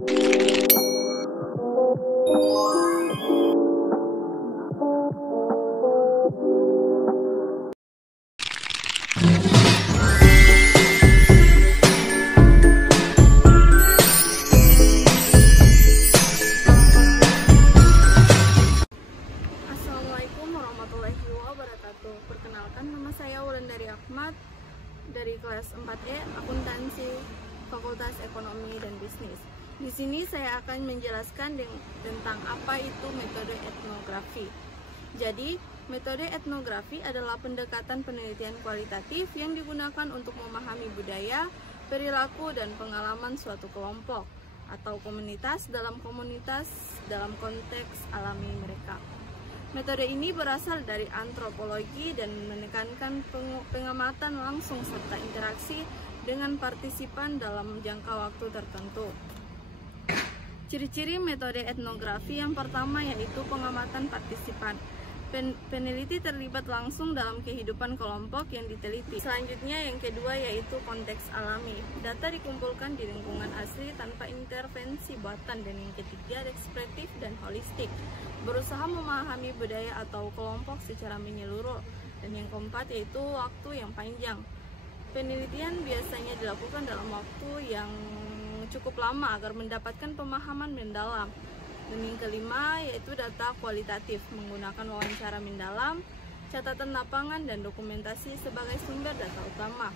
Assalamualaikum warahmatullahi wabarakatuh. Perkenalkan, nama saya Wulandari Ahmad dari kelas 4E Akuntansi Fakultas Ekonomi dan Bisnis. Di sini saya akan menjelaskan tentang apa itu metode etnografi. Jadi, metode etnografi adalah pendekatan penelitian kualitatif yang digunakan untuk memahami budaya, perilaku, dan pengalaman suatu kelompok atau komunitas dalam konteks alami mereka. Metode ini berasal dari antropologi dan menekankan pengamatan langsung serta interaksi dengan partisipan dalam jangka waktu tertentu. Ciri-ciri metode etnografi yang pertama yaitu pengamatan partisipan. Peneliti terlibat langsung dalam kehidupan kelompok yang diteliti. Selanjutnya yang kedua yaitu konteks alami. Data dikumpulkan di lingkungan asli tanpa intervensi buatan. Dan yang ketiga ekspresif dan holistik. Berusaha memahami budaya atau kelompok secara menyeluruh. Dan yang keempat yaitu waktu yang panjang. Penelitian biasanya dilakukan dalam waktu yang cukup lama agar mendapatkan pemahaman mendalam. Dan yang kelima yaitu data kualitatif, menggunakan wawancara mendalam, catatan lapangan, dan dokumentasi sebagai sumber data utama.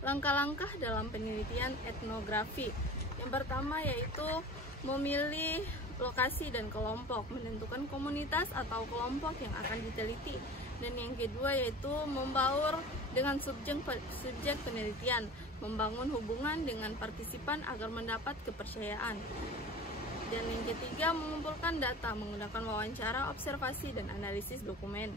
Langkah-langkah dalam penelitian etnografi. Yang pertama yaitu memilih lokasi dan kelompok, menentukan komunitas atau kelompok yang akan diteliti. Dan yang kedua yaitu membaur dengan subjek penelitian, membangun hubungan dengan partisipan agar mendapat kepercayaan. Dan yang ketiga mengumpulkan data menggunakan wawancara, observasi, dan analisis dokumen.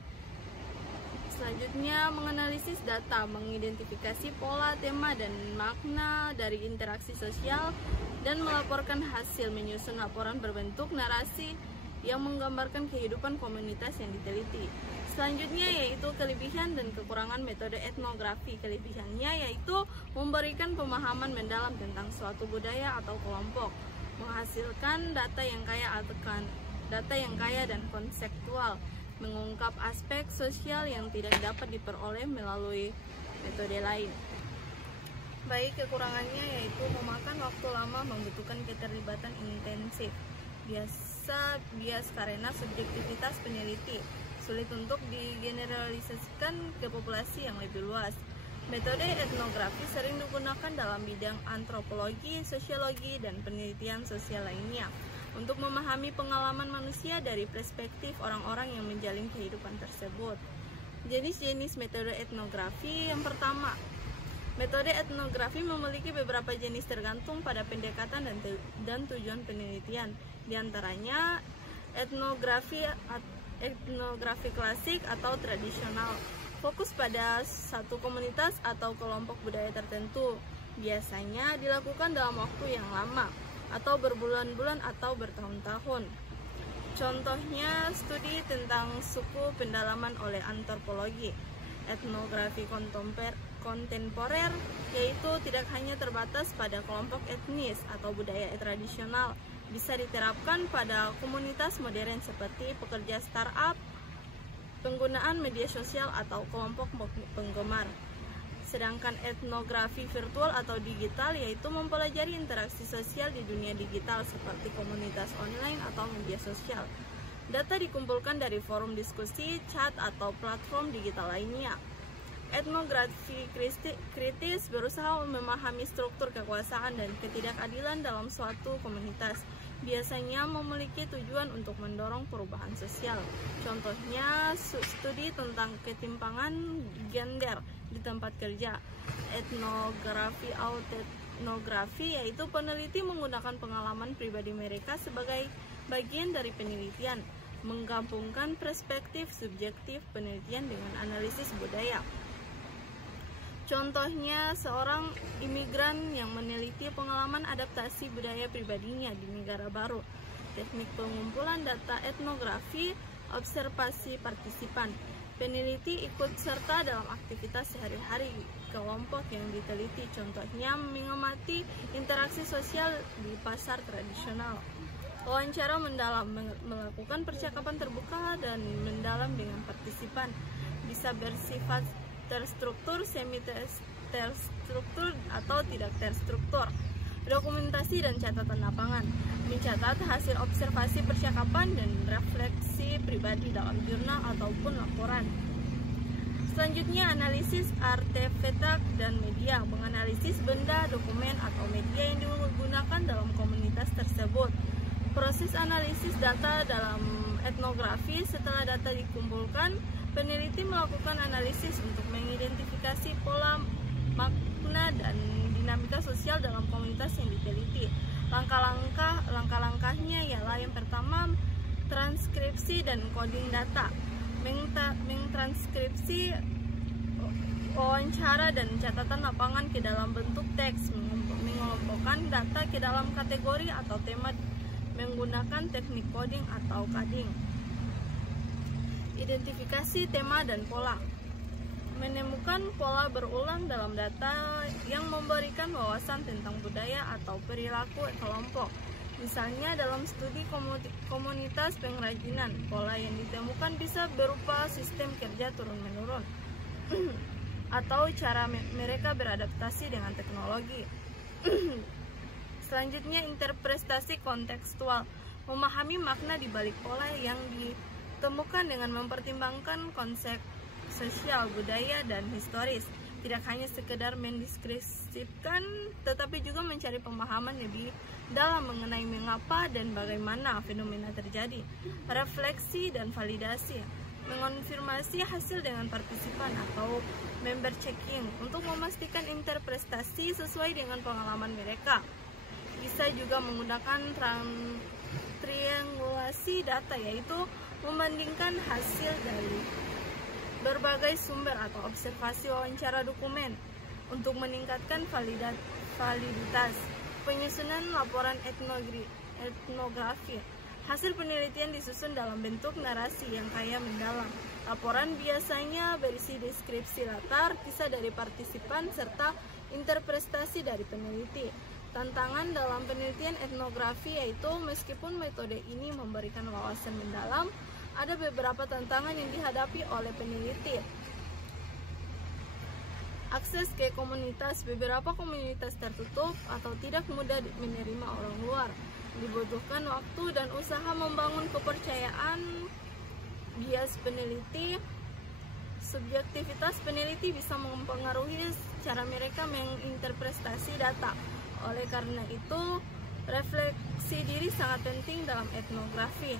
Selanjutnya menganalisis data, mengidentifikasi pola, tema, dan makna dari interaksi sosial, dan melaporkan hasil, menyusun laporan berbentuk narasi yang menggambarkan kehidupan komunitas yang diteliti. Selanjutnya yaitu kelebihan dan kekurangan metode etnografi. Kelebihannya yaitu memberikan pemahaman mendalam tentang suatu budaya atau kelompok, menghasilkan data yang kaya dan konseptual, mengungkap aspek sosial yang tidak dapat diperoleh melalui metode lain. Baik, kekurangannya yaitu memakan waktu lama, membutuhkan keterlibatan intensif, bias karena subjektivitas peneliti, sulit untuk digeneralisasikan ke populasi yang lebih luas. Metode etnografi sering digunakan dalam bidang antropologi, sosiologi, dan penelitian sosial lainnya untuk memahami pengalaman manusia dari perspektif orang-orang yang menjalin kehidupan tersebut. Jenis-jenis metode etnografi. Yang pertama, metode etnografi memiliki beberapa jenis tergantung pada pendekatan dan tujuan penelitian. Di antaranya etnografi klasik atau tradisional, fokus pada satu komunitas atau kelompok budaya tertentu, biasanya dilakukan dalam waktu yang lama atau berbulan-bulan atau bertahun-tahun. Contohnya studi tentang suku pendalaman oleh antropologi. Etnografi kontemporer yaitu tidak hanya terbatas pada kelompok etnis atau budaya tradisional, bisa diterapkan pada komunitas modern seperti pekerja startup, penggunaan media sosial, atau kelompok penggemar. Sedangkan etnografi virtual atau digital yaitu mempelajari interaksi sosial di dunia digital seperti komunitas online atau media sosial. Data dikumpulkan dari forum diskusi, chat, atau platform digital lainnya. Etnografi kritis berusaha memahami struktur kekuasaan dan ketidakadilan dalam suatu komunitas. Biasanya memiliki tujuan untuk mendorong perubahan sosial. Contohnya studi tentang ketimpangan gender di tempat kerja. Etnografi etnografi yaitu peneliti menggunakan pengalaman pribadi mereka sebagai bagian dari penelitian, menggabungkan perspektif subjektif penelitian dengan analisis budaya. Contohnya, seorang imigran yang meneliti pengalaman adaptasi budaya pribadinya di negara baru. Teknik pengumpulan data etnografi, observasi partisipan. Peneliti ikut serta dalam aktivitas sehari-hari kelompok yang diteliti, contohnya mengamati interaksi sosial di pasar tradisional. Wawancara mendalam, melakukan percakapan terbuka dan mendalam dengan partisipan, bisa bersifat terstruktur, semi terstruktur, atau tidak terstruktur. Dokumentasi dan catatan lapangan, mencatat hasil observasi percakapan dan refleksi pribadi dalam jurnal ataupun laporan. Selanjutnya, analisis artefak dan media, menganalisis benda, dokumen, atau media yang digunakan dalam komunitas tersebut. Proses analisis data dalam etnografi, setelah data dikumpulkan, peneliti melakukan analisis untuk mengidentifikasi pola, makna, dan dinamika sosial dalam komunitas yang diteliti. Langkah-langkahnya ialah yang pertama, transkripsi dan coding data. Mentranskripsi wawancara dan catatan lapangan ke dalam bentuk teks, mengelompokkan data ke dalam kategori atau tema menggunakan teknik coding atau coding. Identifikasi tema dan pola, menemukan pola berulang dalam data yang memberikan wawasan tentang budaya atau perilaku kelompok. Misalnya dalam studi komunitas pengrajinan, pola yang ditemukan bisa berupa sistem kerja turun-menurun atau cara mereka beradaptasi dengan teknologi. Selanjutnya, interpretasi kontekstual, memahami makna di balik pola yang ditemukan dengan mempertimbangkan konsep sosial, budaya, dan historis. Tidak hanya sekedar mendeskripsikan, tetapi juga mencari pemahaman lebih dalam mengenai mengapa dan bagaimana fenomena terjadi. Refleksi dan validasi, mengonfirmasi hasil dengan partisipan atau member checking untuk memastikan interpretasi sesuai dengan pengalaman mereka. Bisa juga menggunakan triangulasi data, yaitu membandingkan hasil dari berbagai sumber atau observasi wawancara dokumen untuk meningkatkan validitas. Penyusunan laporan etnografi, hasil penelitian disusun dalam bentuk narasi yang kaya mendalam. Laporan biasanya berisi deskripsi latar, kisah dari partisipan, serta interpretasi dari peneliti. Tantangan dalam penelitian etnografi yaitu meskipun metode ini memberikan wawasan mendalam, ada beberapa tantangan yang dihadapi oleh peneliti. Akses ke komunitas, beberapa komunitas tertutup atau tidak mudah menerima orang luar. Dibutuhkan waktu dan usaha membangun kepercayaan. Bias peneliti, subjektivitas peneliti bisa mempengaruhi cara mereka menginterpretasi data. Oleh karena itu, refleksi diri sangat penting dalam etnografi.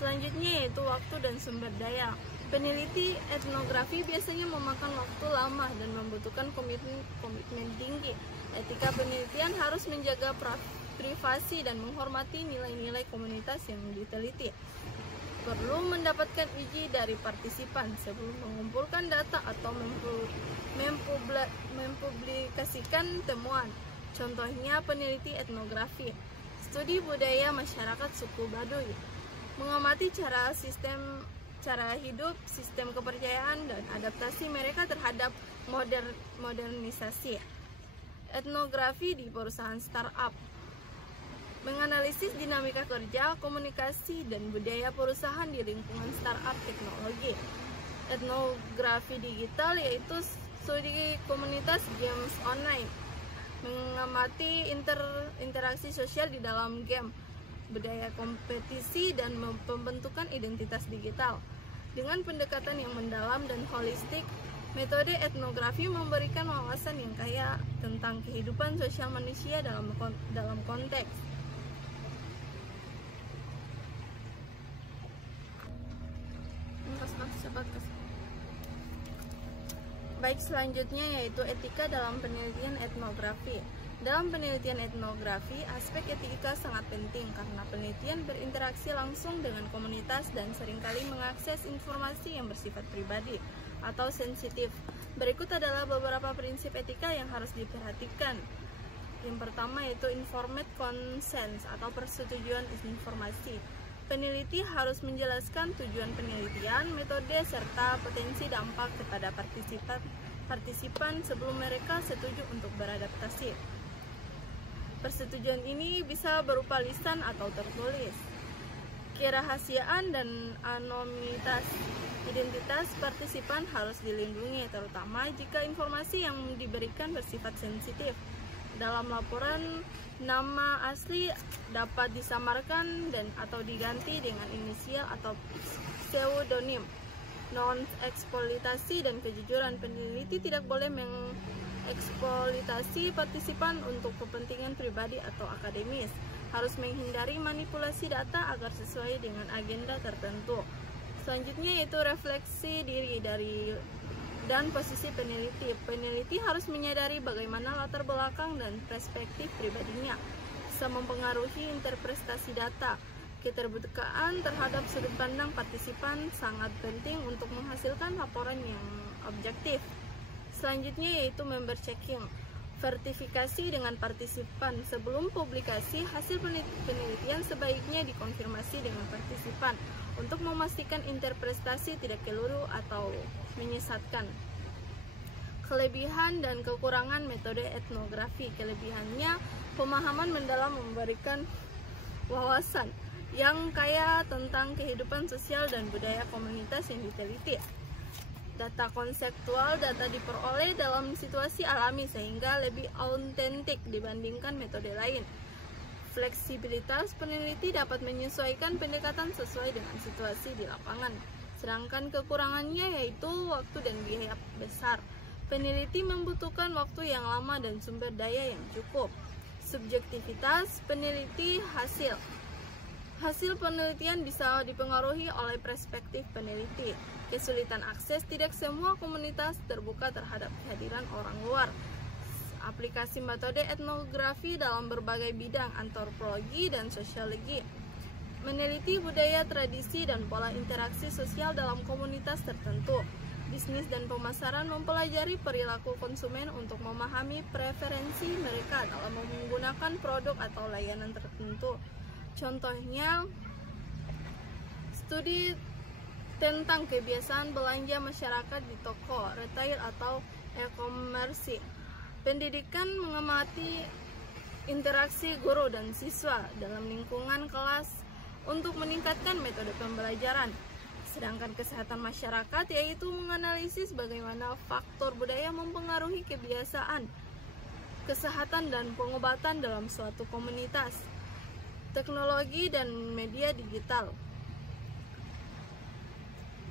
Selanjutnya yaitu waktu dan sumber daya. Peneliti etnografi biasanya memakan waktu lama dan membutuhkan komitmen tinggi. Etika penelitian harus menjaga privasi dan menghormati nilai-nilai komunitas yang diteliti. Perlu mendapatkan izin dari partisipan sebelum mengumpulkan data atau mempublikasikan temuan. Contohnya peneliti etnografi, studi budaya masyarakat suku Baduy, mengamati cara hidup, sistem kepercayaan, dan adaptasi mereka terhadap modernisasi. Etnografi di perusahaan startup, menganalisis dinamika kerja, komunikasi, dan budaya perusahaan di lingkungan startup teknologi. Etnografi digital yaitu studi komunitas games online, mengamati interaksi sosial di dalam game, budaya kompetisi, dan pembentukan identitas digital. Dengan pendekatan yang mendalam dan holistik, metode etnografi memberikan wawasan yang kaya tentang kehidupan sosial manusia dalam konteks. Baik, selanjutnya yaitu etika dalam penelitian etnografi. Dalam penelitian etnografi, aspek etika sangat penting karena penelitian berinteraksi langsung dengan komunitas dan seringkali mengakses informasi yang bersifat pribadi atau sensitif. Berikut adalah beberapa prinsip etika yang harus diperhatikan. Yang pertama yaitu informed consent atau persetujuan informasi. Peneliti harus menjelaskan tujuan penelitian, metode, serta potensi dampak kepada partisipan sebelum mereka setuju untuk beradaptasi. Persetujuan ini bisa berupa lisan atau tertulis. Kerahasiaan dan anonimitas identitas partisipan harus dilindungi, terutama jika informasi yang diberikan bersifat sensitif. Dalam laporan, nama asli dapat disamarkan dan atau diganti dengan inisial atau pseudonim. Non-eksploitasi dan kejujuran peneliti tidak boleh mengeksploitasi partisipan untuk kepentingan pribadi atau akademis. Harus menghindari manipulasi data agar sesuai dengan agenda tertentu. Selanjutnya yaitu refleksi diri dan posisi peneliti. Peneliti harus menyadari bagaimana latar belakang dan perspektif pribadinya bisa mempengaruhi interpretasi data. Keterbukaan terhadap sudut pandang partisipan sangat penting untuk menghasilkan laporan yang objektif. Selanjutnya yaitu member checking. Verifikasi dengan partisipan. Sebelum publikasi, hasil penelitian sebaiknya dikonfirmasi dengan partisipan untuk memastikan interpretasi tidak keliru atau menyesatkan. Kelebihan dan kekurangan metode etnografi. Kelebihannya, pemahaman mendalam memberikan wawasan yang kaya tentang kehidupan sosial dan budaya komunitas yang diteliti. Data konseptual, data diperoleh dalam situasi alami sehingga lebih autentik dibandingkan metode lain. Fleksibilitas, peneliti dapat menyesuaikan pendekatan sesuai dengan situasi di lapangan. Sedangkan kekurangannya yaitu waktu dan biaya besar. Peneliti membutuhkan waktu yang lama dan sumber daya yang cukup. Subjektivitas, peneliti Hasil penelitian bisa dipengaruhi oleh perspektif peneliti. Kesulitan akses, tidak semua komunitas terbuka terhadap kehadiran orang luar. Aplikasi metode etnografi dalam berbagai bidang antropologi dan sosiologi. Meneliti budaya, tradisi, dan pola interaksi sosial dalam komunitas tertentu. Bisnis dan pemasaran mempelajari perilaku konsumen untuk memahami preferensi mereka dalam menggunakan produk atau layanan tertentu. Contohnya, studi tentang kebiasaan belanja masyarakat di toko, retail, atau e-commerce. Pendidikan mengamati interaksi guru dan siswa dalam lingkungan kelas untuk meningkatkan metode pembelajaran. Sedangkan kesehatan masyarakat yaitu menganalisis bagaimana faktor budaya mempengaruhi kebiasaan, kesehatan, dan pengobatan dalam suatu komunitas. Teknologi dan media digital.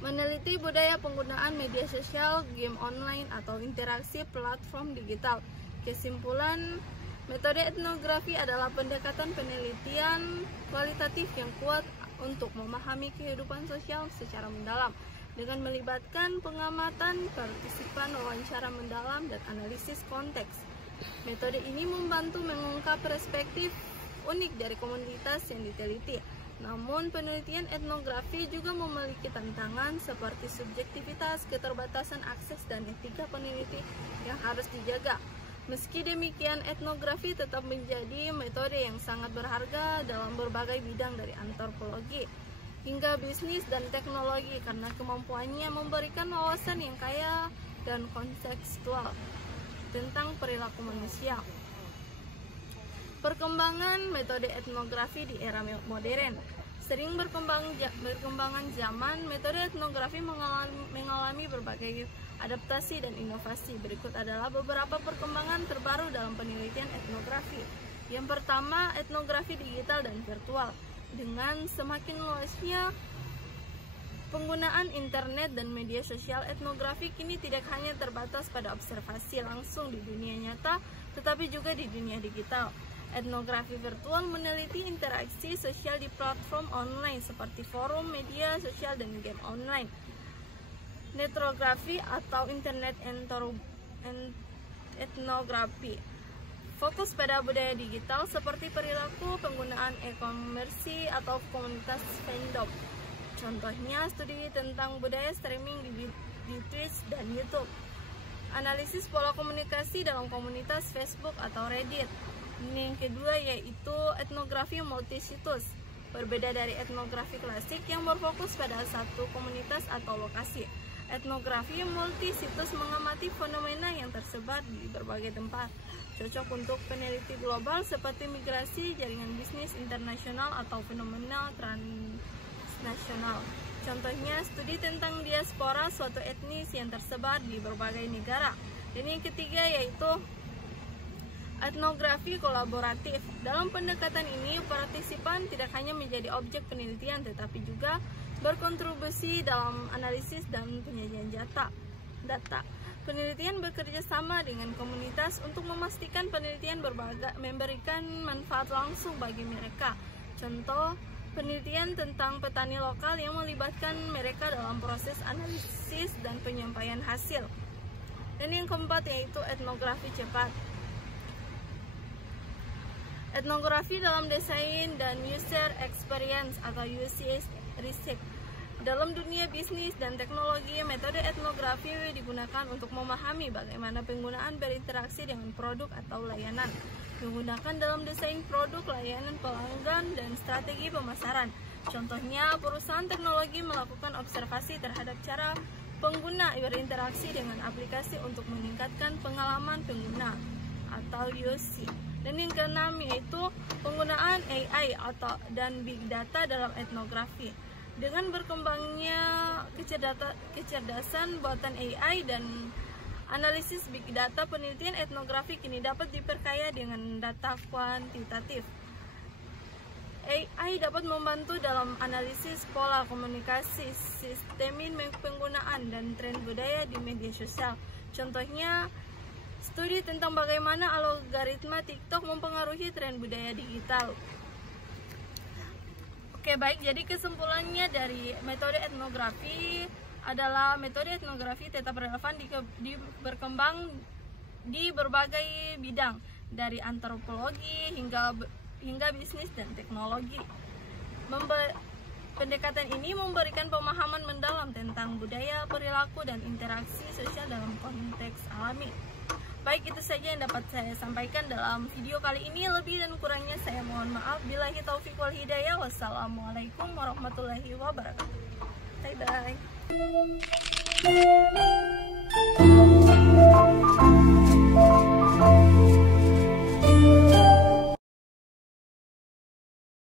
Meneliti budaya penggunaan media sosial, game online, atau interaksi platform digital. Kesimpulan, metode etnografi adalah pendekatan penelitian kualitatif yang kuat untuk memahami kehidupan sosial secara mendalam dengan melibatkan pengamatan partisipan, wawancara mendalam, dan analisis konteks. Metode ini membantu mengungkap perspektif unik dari komunitas yang diteliti. Namun, penelitian etnografi juga memiliki tantangan seperti subjektivitas, keterbatasan akses, dan etika peneliti yang harus dijaga. Meski demikian, etnografi tetap menjadi metode yang sangat berharga dalam berbagai bidang dari antropologi hingga bisnis dan teknologi karena kemampuannya memberikan wawasan yang kaya dan kontekstual tentang perilaku manusia. Perkembangan metode etnografi di era modern. Sering berkembangan zaman, metode etnografi mengalami berbagai adaptasi dan inovasi. Berikut adalah beberapa perkembangan terbaru dalam penelitian etnografi. Yang pertama, etnografi digital dan virtual. Dengan semakin luasnya penggunaan internet dan media sosial, etnografi kini tidak hanya terbatas pada observasi langsung di dunia nyata, tetapi juga di dunia digital. Etnografi virtual meneliti interaksi sosial di platform online seperti forum, media sosial, dan game online. Etnografi atau internet etnografi fokus pada budaya digital seperti perilaku penggunaan e-commerce atau komunitas fandom. Contohnya studi tentang budaya streaming di Twitch dan YouTube. Analisis pola komunikasi dalam komunitas Facebook atau Reddit. Yang kedua yaitu etnografi multisitus. Berbeda dari etnografi klasik yang berfokus pada satu komunitas atau lokasi, etnografi multi situs mengamati fenomena yang tersebar di berbagai tempat, cocok untuk peneliti global seperti migrasi, jaringan bisnis internasional, atau fenomena transnasional. Contohnya, studi tentang diaspora suatu etnis yang tersebar di berbagai negara. Dan yang ketiga yaitu etnografi kolaboratif. Dalam pendekatan ini, partisipan tidak hanya menjadi objek penelitian, tetapi juga berkontribusi dalam analisis dan penyajian data. Penelitian bekerja sama dengan komunitas untuk memastikan penelitian memberikan manfaat langsung bagi mereka. Contoh, penelitian tentang petani lokal yang melibatkan mereka dalam proses analisis dan penyampaian hasil. Dan yang keempat yaitu etnografi cepat. Etnografi dalam desain dan user experience atau UX research. Dalam dunia bisnis dan teknologi, metode etnografi digunakan untuk memahami bagaimana penggunaan berinteraksi dengan produk atau layanan, menggunakan dalam desain produk, layanan pelanggan, dan strategi pemasaran. Contohnya, perusahaan teknologi melakukan observasi terhadap cara pengguna berinteraksi dengan aplikasi untuk meningkatkan pengalaman pengguna atau UX. Dan yang keenam yaitu penggunaan AI dan Big Data dalam etnografi. Dengan berkembangnya kecerdasan buatan AI dan analisis Big Data, penelitian etnografi kini dapat diperkaya dengan data kuantitatif. AI dapat membantu dalam analisis pola komunikasi, sistemin penggunaan, dan tren budaya di media sosial. Contohnya, studi tentang bagaimana algoritma TikTok mempengaruhi tren budaya digital. Oke, baik, jadi kesimpulannya dari metode etnografi adalah metode etnografi tetap relevan berkembang di berbagai bidang, dari antropologi hingga bisnis dan teknologi. Pendekatan ini memberikan pemahaman mendalam tentang budaya, perilaku, dan interaksi sosial dalam konteks alami. Baik, itu saja yang dapat saya sampaikan dalam video kali ini. Lebih dan kurangnya saya mohon maaf. Billahi taufiq wal hidayah. Wassalamualaikum warahmatullahi wabarakatuh. Bye-bye.